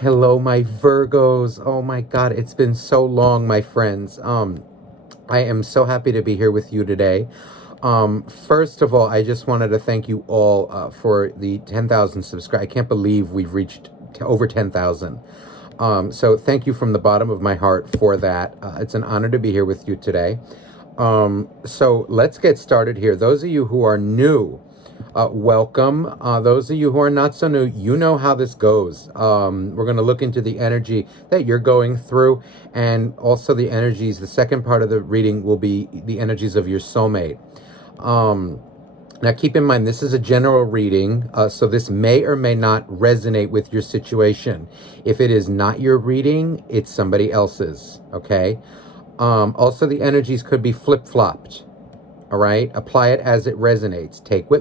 Hello, my Virgos. Oh my God, it's been so long, my friends. I am so happy to be here with you today. First of all, I just wanted to thank you all for the 10,000 subscribers. I can't believe we've reached over 10,000. So thank you from the bottom of my heart for that. It's an honor to be here with you today. So let's get started here. Those of you who are new, welcome. Those of you who are not so new, you know how this goes. We're going to look into the energy that you're going through, and also the energies. The second part of the reading will be the energies of your soulmate. Now, keep in mind, this is a general reading, so this may or may not resonate with your situation. If it is not your reading, it's somebody else's, okay? Also, the energies could be flip-flopped. All right, apply it as it resonates. Take what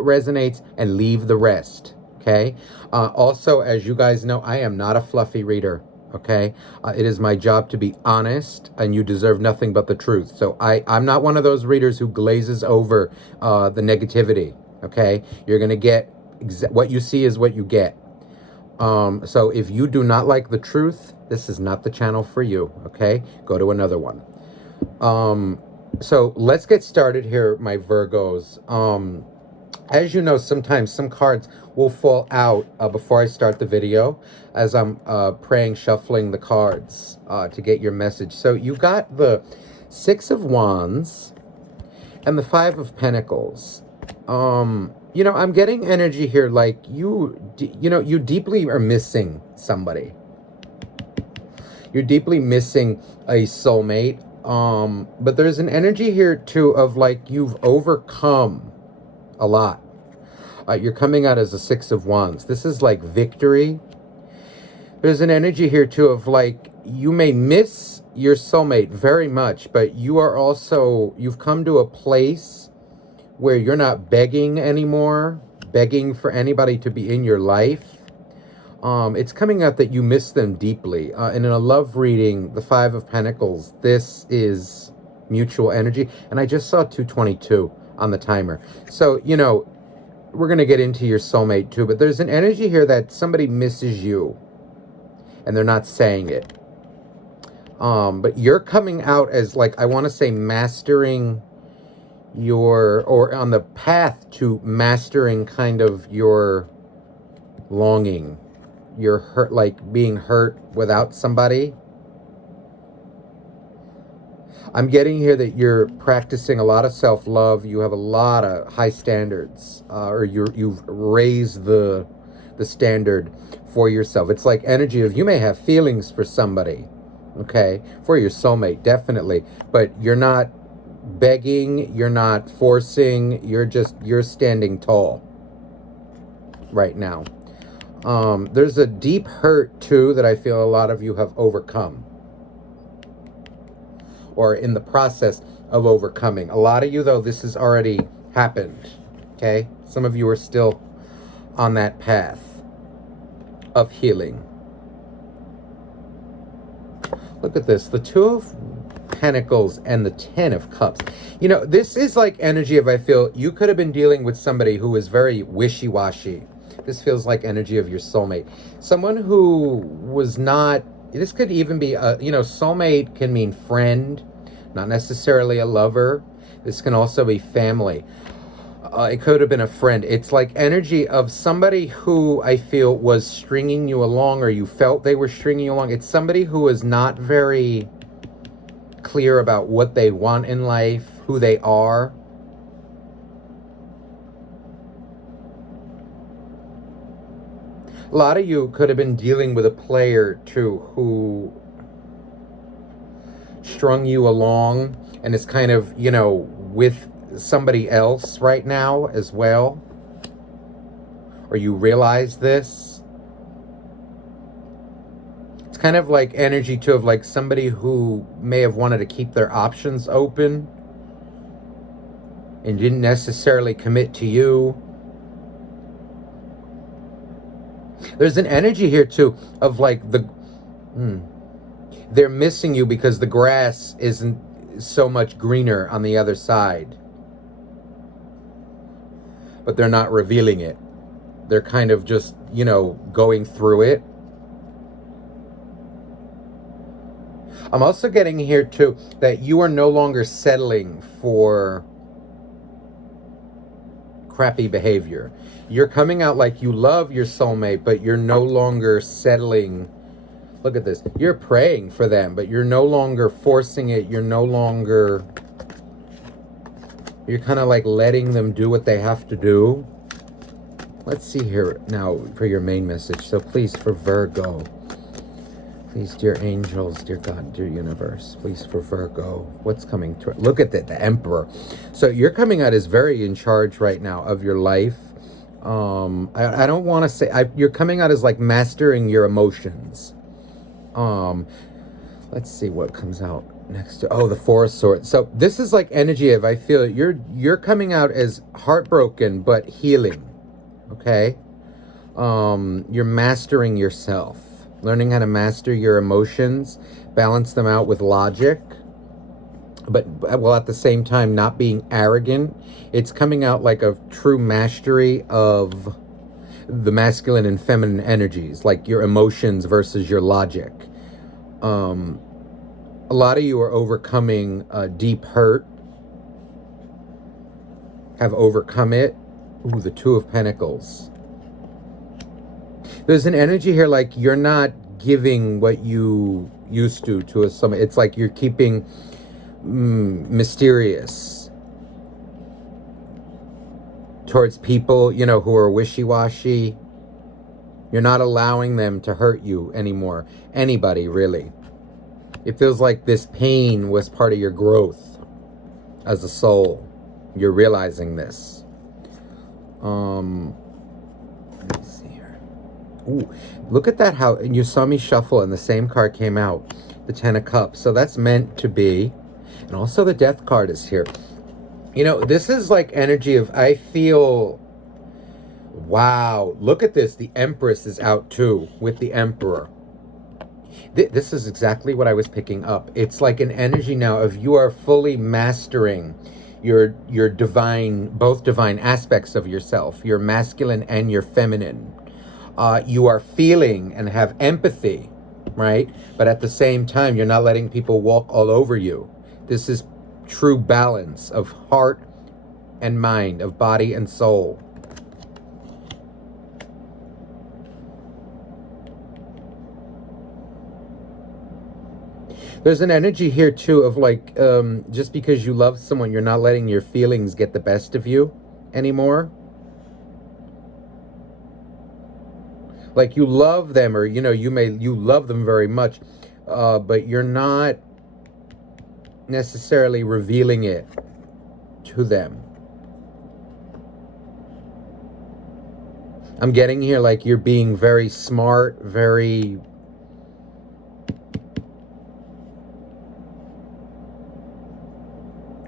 resonates and leave the rest. Okay. Also, as you guys know, I am not a fluffy reader. Okay. It is my job to be honest, and you deserve nothing but the truth. So I'm not one of those readers who glazes over the negativity. Okay. You're gonna get what you see is what you get. So if you do not like the truth, this is not the channel for you. Okay. Go to another one. So let's get started here, my Virgos. As you know, sometimes some cards will fall out before I start the video as I'm praying, shuffling the cards to get your message. So you got the Six of Wands and the Five of Pentacles. You know, I'm getting energy here like you deeply are missing somebody. You're deeply missing a soulmate. But there's an energy here too of like you've overcome a lot. You're coming out as a Six of Wands. This is like victory. There's an energy here too of like you may miss your soulmate very much, but you've come to a place where you're not begging anymore, begging for anybody to be in your life. It's coming out that you miss them deeply. And in a love reading, the Five of Pentacles, this is mutual energy. And I just saw 222 on the timer. So, you know, we're going to get into your soulmate too. But there's an energy here that somebody misses you. And they're not saying it. But you're coming out as, like, I want to say mastering or on the path to mastering kind of your longing. You're hurt, like being hurt without somebody. I'm getting here that you're practicing a lot of self-love. You have a lot of high standards, or you've raised the standard for yourself. It's like energy of you may have feelings for somebody, okay, for your soulmate, definitely, but you're not begging, you're not forcing, you're standing tall right now. There's a deep hurt, too, that I feel a lot of you have overcome. Or in the process of overcoming. A lot of you, though, this has already happened. Okay? Some of you are still on that path of healing. Look at this. The Two of Pentacles and the Ten of Cups. You know, this is like energy of, I feel, you could have been dealing with somebody who is very wishy-washy. This feels like energy of your soulmate. Someone who was not, this could even be, soulmate can mean friend, not necessarily a lover. This can also be family. It could have been a friend. It's like energy of somebody who I feel was stringing you along, or you felt they were stringing you along. It's somebody who is not very clear about what they want in life, who they are. A lot of you could have been dealing with a player, too, who strung you along and is kind of, with somebody else right now as well. Or you realize this. It's kind of like energy, too, of like somebody who may have wanted to keep their options open and didn't necessarily commit to you. There's an energy here, too, of like they're missing you because the grass isn't so much greener on the other side. But they're not revealing it. They're kind of just, you know, going through it. I'm also getting here too that you are no longer settling for crappy behavior. You're coming out like you love your soulmate, but you're no longer settling. Look at this. You're praying for them, but you're no longer forcing it. You're no longer... You're kind of like letting them do what they have to do. Let's see here now for your main message. So please, for Virgo. Please, dear angels, dear God, dear universe. Please, for Virgo. What's coming through? Look at that, the Emperor. So you're coming out as very in charge right now of your life. I don't want to say... you're coming out as like mastering your emotions. Let's see what comes out next to... Oh, the Four of Swords. So this is like energy of... I feel you're coming out as heartbroken but healing. Okay? You're mastering yourself. Learning how to master your emotions, balance them out with logic, but while at the same time not being arrogant. It's coming out like a true mastery of the masculine and feminine energies, like your emotions versus your logic. A lot of you are overcoming deep hurt, have overcome it. Ooh, the Two of Pentacles. There's an energy here like you're not giving what you used to some. It's like you're keeping mysterious towards people, you know, who are wishy-washy. You're not allowing them to hurt you anymore. Anybody, really. It feels like this pain was part of your growth as a soul. You're realizing this. Let's see here. Ooh, look at that, how you saw me shuffle and the same card came out, the Ten of Cups. So that's meant to be. And also the Death card is here. You know, this is like energy of, I feel, wow, look at this. The Empress is out too with the Emperor. This is exactly what I was picking up. It's like an energy now of you are fully mastering your divine, both divine aspects of yourself, your masculine and your feminine. You are feeling and have empathy, right? But at the same time, you're not letting people walk all over you. This is true balance of heart and mind, of body and soul. There's an energy here too of like, just because you love someone, you're not letting your feelings get the best of you anymore. Like you love them, or, you know, you love them very much, but you're not necessarily revealing it to them. I'm getting here like you're being very smart, very...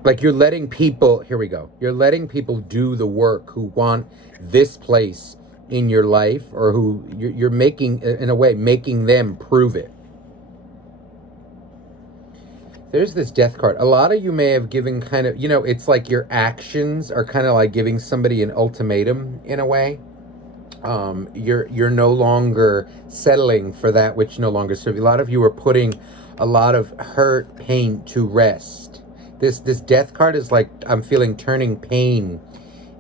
Like you're letting people, here we go. You're letting people do the work who want this place in your life, or who you're making, in a way, making them prove it. There's this Death card. A lot of you may have given kind of, you know, it's like your actions are kind of like giving somebody an ultimatum in a way. You're no longer settling for that which no longer serves you. A lot of you are putting a lot of hurt, pain to rest. This Death card is like, I'm feeling, turning pain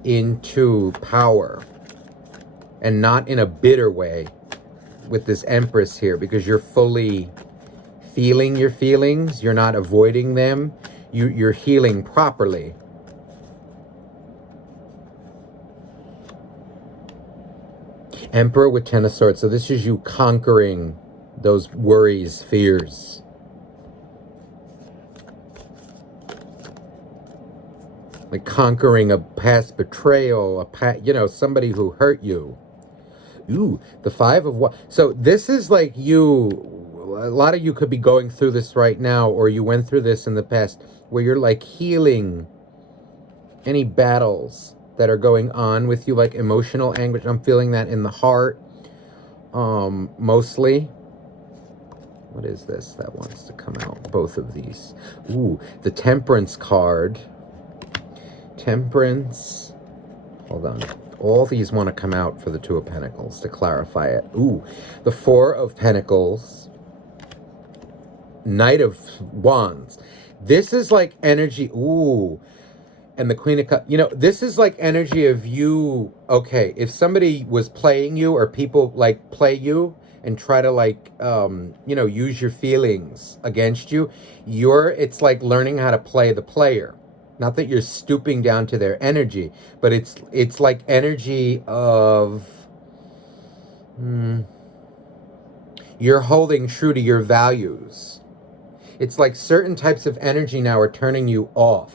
into power. And not in a bitter way with this Empress here, because you're fully feeling your feelings. You're not avoiding them. You're healing properly. Emperor with Ten of Swords. So this is you conquering those worries, fears. Like conquering a past betrayal, you know, somebody who hurt you. Ooh, the Five of Wands. So this is like you, a lot of you could be going through this right now, or you went through this in the past, where you're like healing any battles that are going on with you, like emotional anguish. I'm feeling that in the heart, mostly. What is this that wants to come out? Both of these. Ooh, the Temperance card. Temperance. Hold on. All these want to come out for the Two of Pentacles to clarify it. Ooh, the Four of Pentacles, Knight of Wands. This is like energy. Ooh, and the Queen of Cups. You know, this is like energy of you. Okay, if somebody was playing you, or people like play you and try to like, you know, use your feelings against you, it's like learning how to play the player. Not that you're stooping down to their energy, but it's like energy of you're holding true to your values. It's like certain types of energy now are turning you off.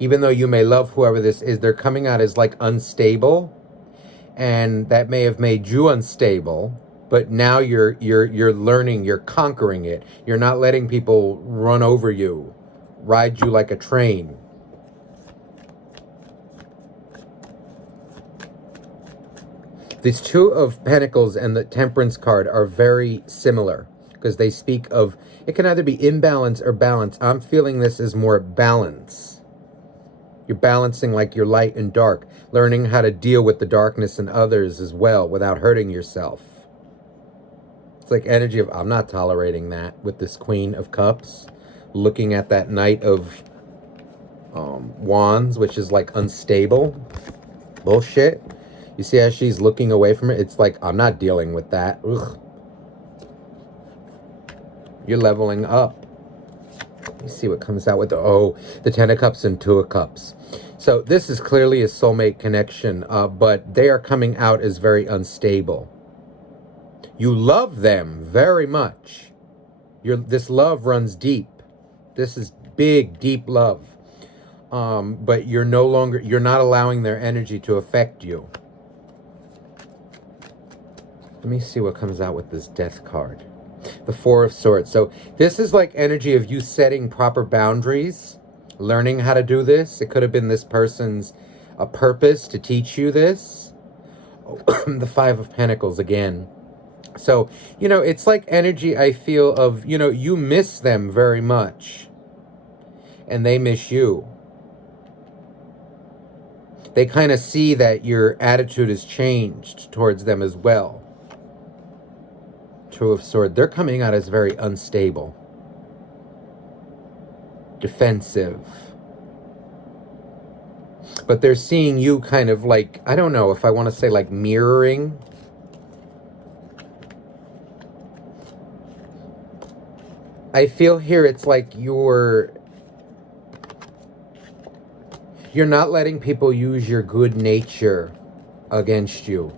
Even though you may love whoever this is, they're coming out as like unstable, and that may have made you unstable. But now you're learning, you're conquering it. You're not letting people run over you, ride you like a train. These Two of Pentacles and the Temperance card are very similar because they speak of, it can either be imbalance or balance. I'm feeling this as more balance. You're balancing like your light and dark, learning how to deal with the darkness in others as well without hurting yourself. It's like energy of, I'm not tolerating that, with this Queen of Cups, looking at that Knight of Wands, which is like unstable. Bullshit. You see how she's looking away from it? It's like, I'm not dealing with that. Ugh. You're leveling up. Let me see what comes out with the Ten of Cups and Two of Cups. So this is clearly a soulmate connection, but they are coming out as very unstable. You love them very much. This love runs deep. This is big, deep love. But you're not allowing their energy to affect you. Let me see what comes out with this Death card. The Four of Swords. So this is like energy of you setting proper boundaries, learning how to do this. It could have been this person's purpose to teach you this. The Five of Pentacles again. So, you know, it's like energy, I feel, of, you know, you miss them very much. And they miss you. They kind of see that your attitude has changed towards them as well. Two of Swords. They're coming out as very unstable. Defensive. But they're seeing you kind of like, I don't know if I want to say like mirroring. I feel here it's like you're not letting people use your good nature against you,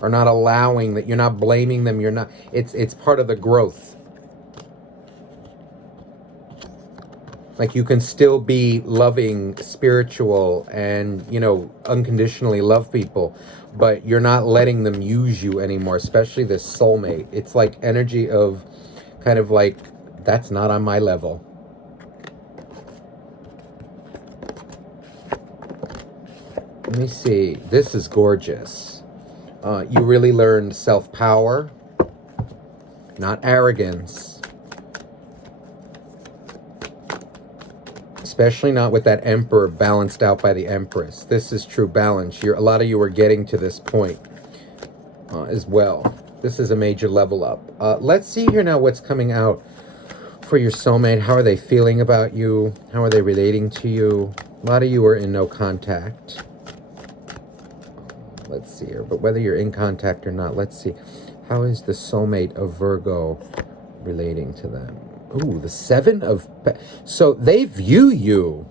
or not allowing that. You're not blaming them. You're not. It's part of the growth. Like you can still be loving, spiritual, and, you know, unconditionally love people, but you're not letting them use you anymore, especially this soulmate. It's like energy of kind of like, that's not on my level. Let me see. This is gorgeous. You really learned self-power, not arrogance. Especially not with that Emperor balanced out by the Empress. This is true balance. A lot of you are getting to this point as well. This is a major level up. Let's see here now what's coming out for your soulmate. How are they feeling about you? How are they relating to you? A lot of you are in no contact. Let's see here. But whether you're in contact or not, let's see. How is the soulmate of Virgo relating to them? Ooh, the Seven of... So they view you.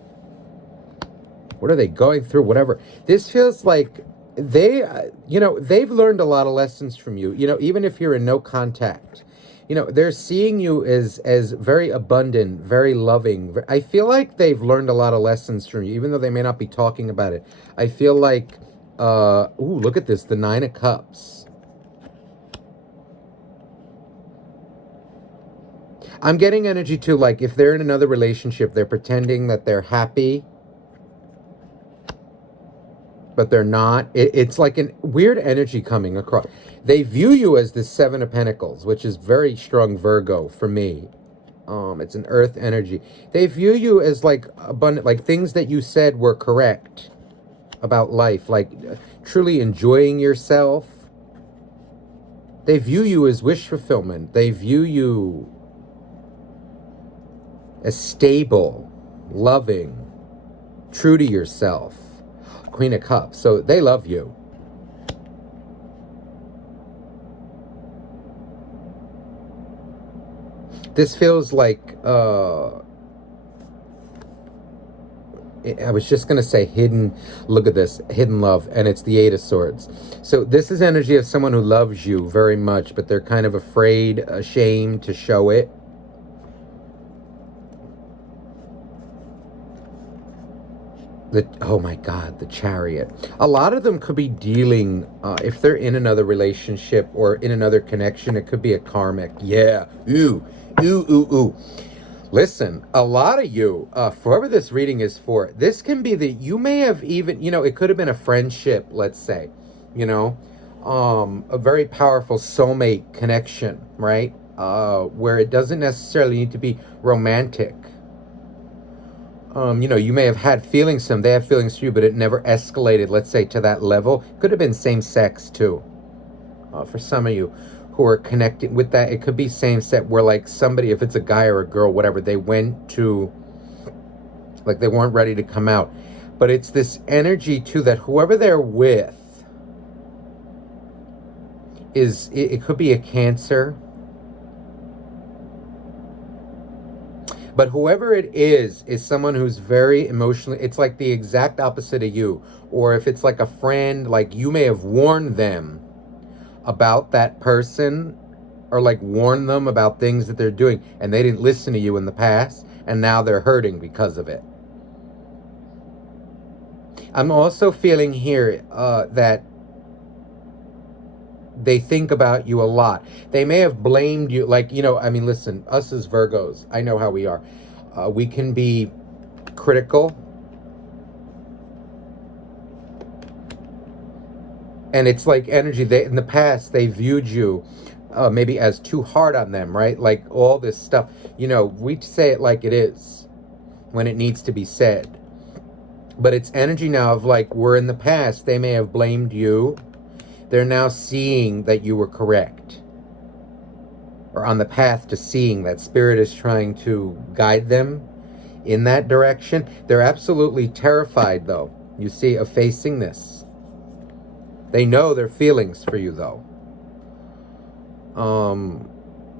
What are they going through? Whatever. This feels like they, you know, they've learned a lot of lessons from you. You know, even if you're in no contact. You know, they're seeing you as very abundant, very loving. I feel like they've learned a lot of lessons from you, even though they may not be talking about it. I feel like... ooh, look at this. The Nine of Cups. I'm getting energy too, like if they're in another relationship, they're pretending that they're happy, but they're not. It's like a weird energy coming across. They view you as the Seven of Pentacles, which is very strong Virgo for me. It's an earth energy. They view you as like abundant, like things that you said were correct about life, like truly enjoying yourself. They view you as wish fulfillment. They view you as stable, loving, true to yourself. Queen of Cups. So they love you. This feels like, I was just going to say hidden, look at this, hidden love, and it's the Eight of Swords. So this is energy of someone who loves you very much, but they're kind of afraid, ashamed to show it. Oh my God, the Chariot. A lot of them could be dealing, if they're in another relationship or in another connection, it could be a karmic. Yeah, ooh, ooh, ooh, ooh. Listen, a lot of you, for whoever this reading is for, this can be that you may have even, it could have been a friendship, let's say, a very powerful soulmate connection, right? Where it doesn't necessarily need to be romantic. You may have had feelings for them, they have feelings for you, but it never escalated, let's say, to that level. Could have been same sex too. For some of you who are connected with that, it could be same sex where like somebody, if it's a guy or a girl, whatever, they went to, like they weren't ready to come out. But it's this energy too that whoever they're with it could be a Cancer. But whoever it is someone who's very emotionally, it's like the exact opposite of you. Or if it's like a friend, like you may have warned them about that person, or like warned them about things that they're doing, and they didn't listen to you in the past, and now they're hurting because of it. I'm also feeling here that they think about you a lot. They may have blamed you, like, listen, us as Virgos, I know how we are. We can be critical. And it's like energy. In the past, they viewed you maybe as too hard on them, right? Like all this stuff. We say it like it is when it needs to be said. But it's energy now of like, where in the past, they may have blamed you. They're now seeing that you were correct, or on the path to seeing that. Spirit is trying to guide them in that direction. They're absolutely terrified, though, you see, of facing this. They know their feelings for you, though.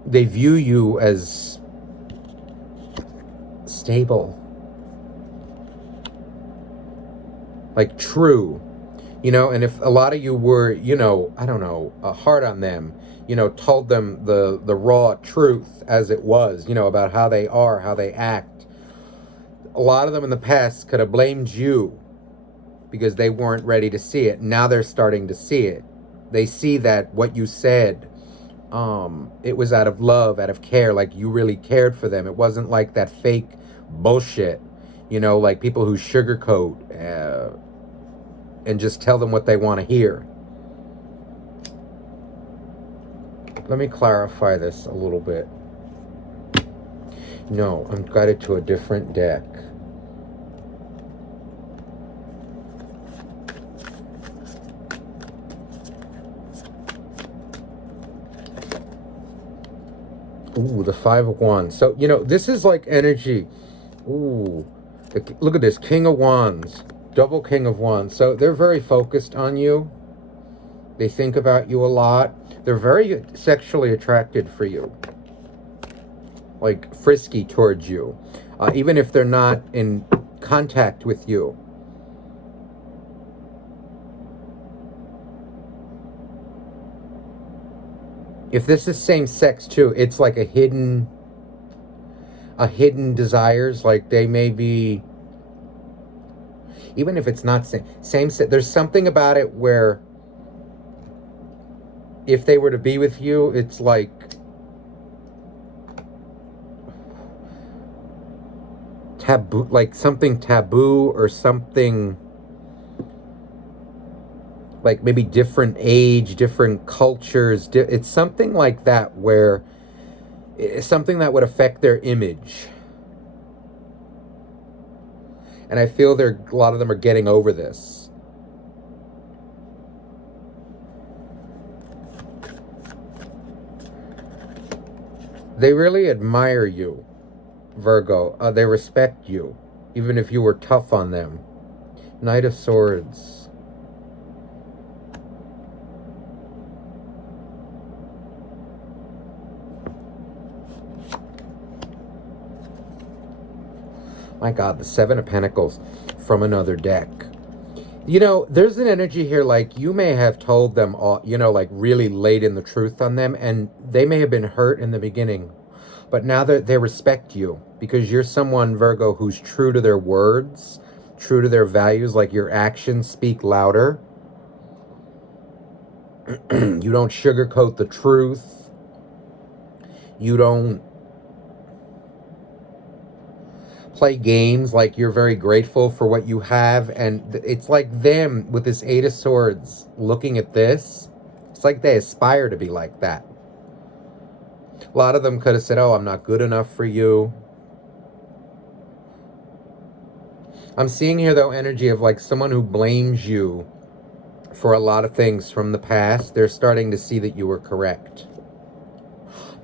They view you as stable, like true. And if a lot of you were, I don't know, hard on them, told them the raw truth as it was, about how they are, how they act. A lot of them in the past could have blamed you because they weren't ready to see it. Now they're starting to see it. They see that what you said, it was out of love, out of care, like you really cared for them. It wasn't like that fake bullshit, like people who sugarcoat, and just tell them what they want to hear. Let me clarify this a little bit. No, I'm guided to a different deck. Ooh, the Five of Wands. So, this is like energy. Ooh, look at this, King of Wands. Double King of Wands. So they're very focused on you. They think about you a lot. They're very sexually attracted for you. Like frisky towards you. Even if they're not in contact with you. If this is same sex too, it's like a hidden desires. Like they may be, even if it's not same sex, there's something about it where if they were to be with you, it's like taboo, like something taboo, or something like maybe different age, different cultures. It's something like that where It's something that would affect their image. And I feel a lot of them are getting over this. They really admire you, Virgo. They respect you, even if you were tough on them. Knight of Swords. My God, the Seven of Pentacles from another deck. You know, there's an energy here like you may have told them all, you know, like really laid in the truth on them, and they may have been hurt in the beginning. But now that they respect you because you're someone, Virgo, who's true to their words, true to their values, like your actions speak louder. You don't sugarcoat the truth. You don't play games, like you're very grateful for what you have. And it's like them with this Eight of Swords looking at this. It's like they aspire to be like that. A lot of them could have said, oh, I'm not good enough for you. I'm seeing here, though, energy of like someone who blames you for a lot of things from the past. They're starting to see that you were correct.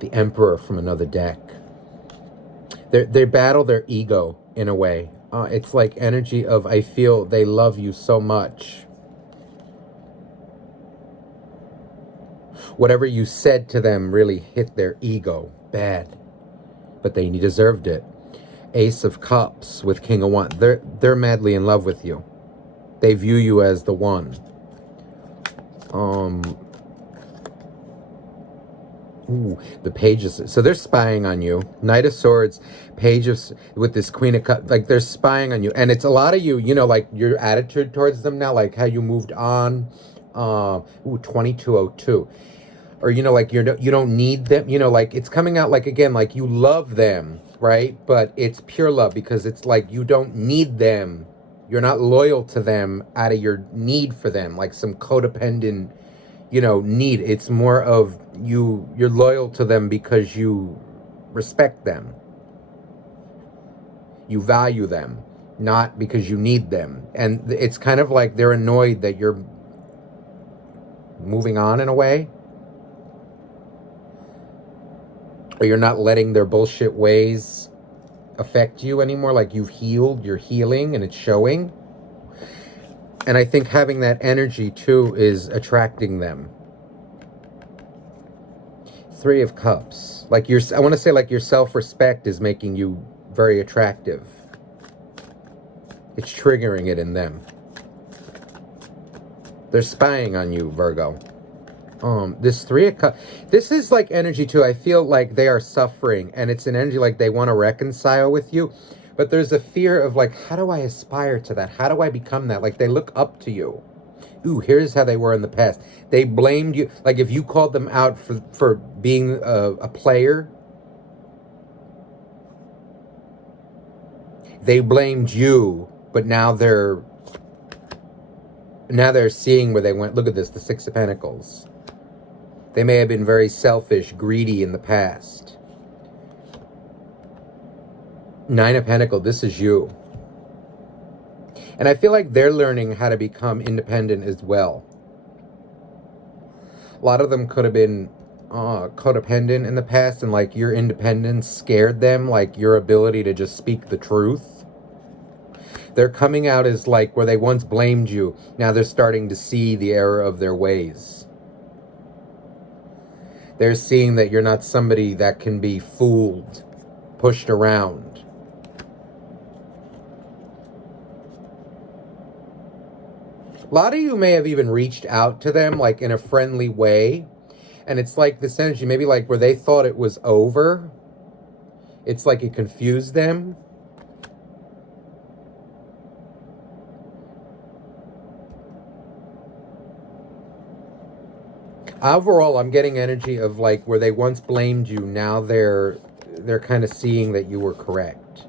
The Emperor from another deck. They battle their ego in a way. It's like energy of, I feel they love you so much. Whatever you said to them really hit their ego bad. But they deserved it. Ace of Cups with King of Wands. They're madly in love with you. They view you as the one. Ooh, the Pages. So they're spying on you. Knight of Swords, Page of, with this Queen of Cups. Like they're spying on you. And it's a lot of you, you know, like your attitude towards them now, like how you moved on. 2202. Or, you know, like you don't need them. You know, like it's coming out like, again, like you love them, right? But it's pure love because it's like you don't need them. You're not loyal to them out of your need for them, like some codependent, you know, need. It's more of you're loyal to them because you respect them. You value them, not because you need them. And it's kind of like they're annoyed that you're moving on in a way. Or you're not letting their bullshit ways affect you anymore. Like you've healed, you're healing, and it's showing. And I think having that energy too is attracting them. Three of Cups. Like I want to say like your self-respect is making you very attractive. It's triggering it in them. They're spying on you, Virgo. This Three of Cups, this is like energy too. I feel like they are suffering, and it's an energy like they want to reconcile with you, but there's a fear of like, how do I aspire to that? How do I become that? Like they look up to you. Ooh, here's how they were in the past. They blamed you. Like if you called them out for being a player, they blamed you, but now they're seeing where they went. Look at this, the Six of Pentacles. They may have been very selfish, greedy in the past. Nine of Pentacles, this is you. And I feel like they're learning how to become independent as well. A lot of them could have been codependent in the past, and like your independence scared them, like your ability to just speak the truth. They're coming out as like where they once blamed you. Now they're starting to see the error of their ways. They're seeing that you're not somebody that can be fooled, pushed around. A lot of you may have even reached out to them like in a friendly way. And it's like this energy, maybe like where they thought it was over. It's like it confused them. Overall, I'm getting energy of like where they once blamed you, now they're kind of seeing that you were correct.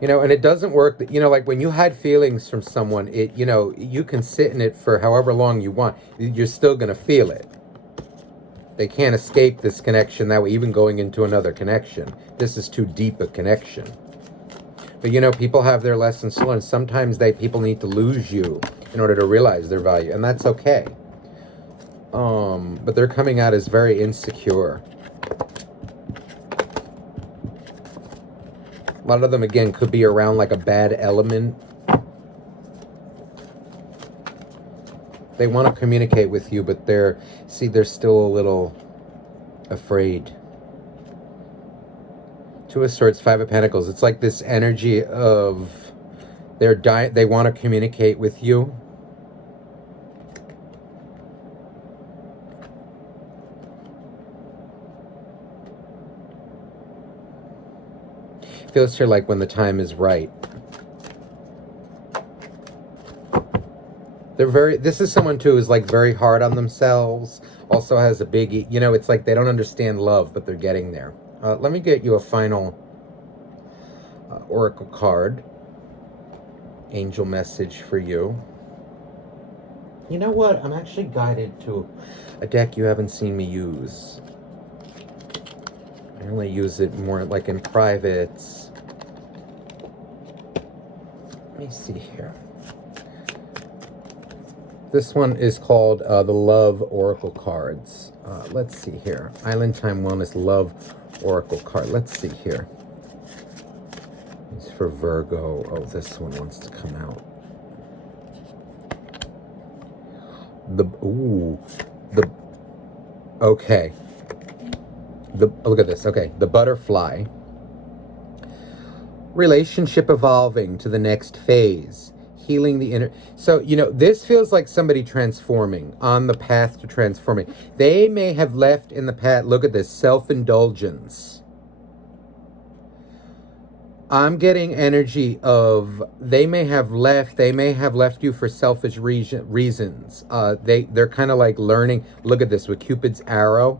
You know, and it doesn't work, you know, like when you hide feelings from someone, it, you know, you can sit in it for however long you want. You're still going to feel it. They can't escape this connection that way, even going into another connection. This is too deep a connection. But you know, people have their lessons to learn. Sometimes people need to lose you in order to realize their value, and that's okay. But they're coming out as very insecure. A lot of them, again, could be around like a bad element. They want to communicate with you, but they're still a little afraid. Two of Swords, Five of Pentacles. It's like this energy of they want to communicate with you. Feels here like when the time is right. This is someone too who's like very hard on themselves. Also has a big, you know, it's like they don't understand love, but they're getting there. Let me get you a final oracle card. Angel message for you. You know what? I'm actually guided to a deck you haven't seen me use. I only use it more like in privates. Let me see here. This one is called the Love Oracle Cards. Let's see here. Island Time Wellness Love Oracle card. Let's see here. It's for Virgo. Oh, this one wants to come out. Okay. Look at this. Okay, the butterfly. Relationship evolving to the next phase. Healing the inner. So, you know, this feels like somebody transforming, on the path to transforming. They may have left in the path. Look at this, self-indulgence. I'm getting energy of they may have left you for selfish reasons. They're kind of like learning. Look at this with Cupid's arrow.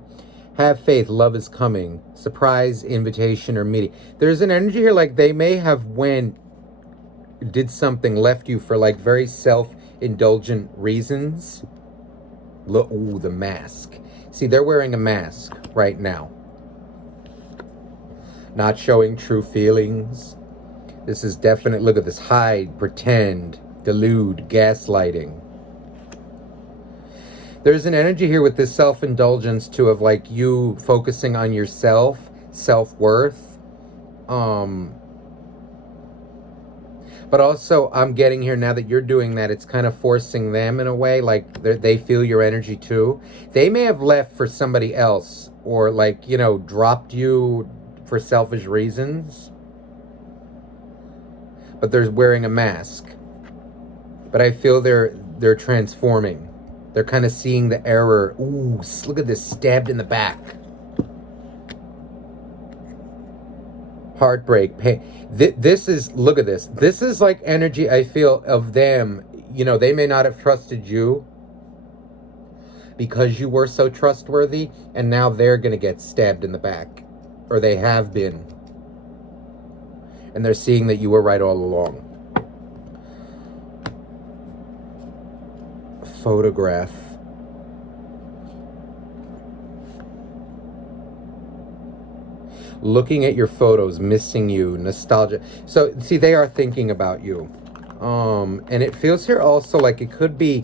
Have faith, love is coming. Surprise, invitation, or meeting. There's an energy here like they may have did something, left you for like very self-indulgent reasons. Look, ooh, the mask. See, they're wearing a mask right now. Not showing true feelings. This is definite. Look at this. Hide, pretend, delude, gaslighting. There's an energy here with this self-indulgence too, of like you focusing on yourself, self-worth. But also, I'm getting here now that you're doing that, it's kind of forcing them in a way, like they feel your energy too. They may have left for somebody else, or like, you know, dropped you for selfish reasons. But they're wearing a mask. But I feel they're transforming. They're kind of seeing the error. Ooh, look at this, stabbed in the back. Heartbreak, pain. This is, look at this. This is like energy I feel of them. You know, they may not have trusted you because you were so trustworthy, and now they're going to get stabbed in the back. Or they have been. And they're seeing that you were right all along. Photograph. Looking at your photos, missing you, nostalgia. So, see, they are thinking about you. And it feels here also like it could be,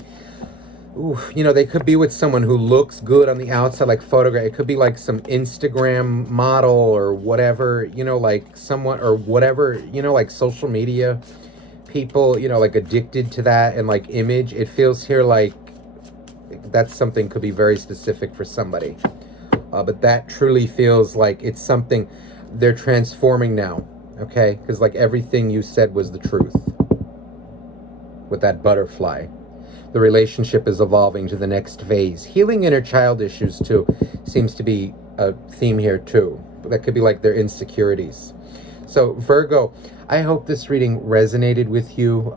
you know, they could be with someone who looks good on the outside, like photograph. It could be like some Instagram model or whatever, you know, like someone or whatever, you know, like social media people, you know, like addicted to that and like image. It feels here like that's something could be very specific for somebody. But that truly feels like it's something they're transforming now, okay? Because like everything you said was the truth with that butterfly. The relationship is evolving to the next phase. Healing inner child issues too seems to be a theme here too. That could be like their insecurities. So Virgo, I hope this reading resonated with you.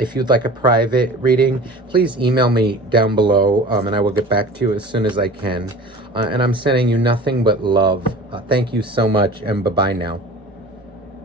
If you'd like a private reading, please email me down below and I will get back to you as soon as I can. And I'm sending you nothing but love. Thank you so much, and bye-bye now.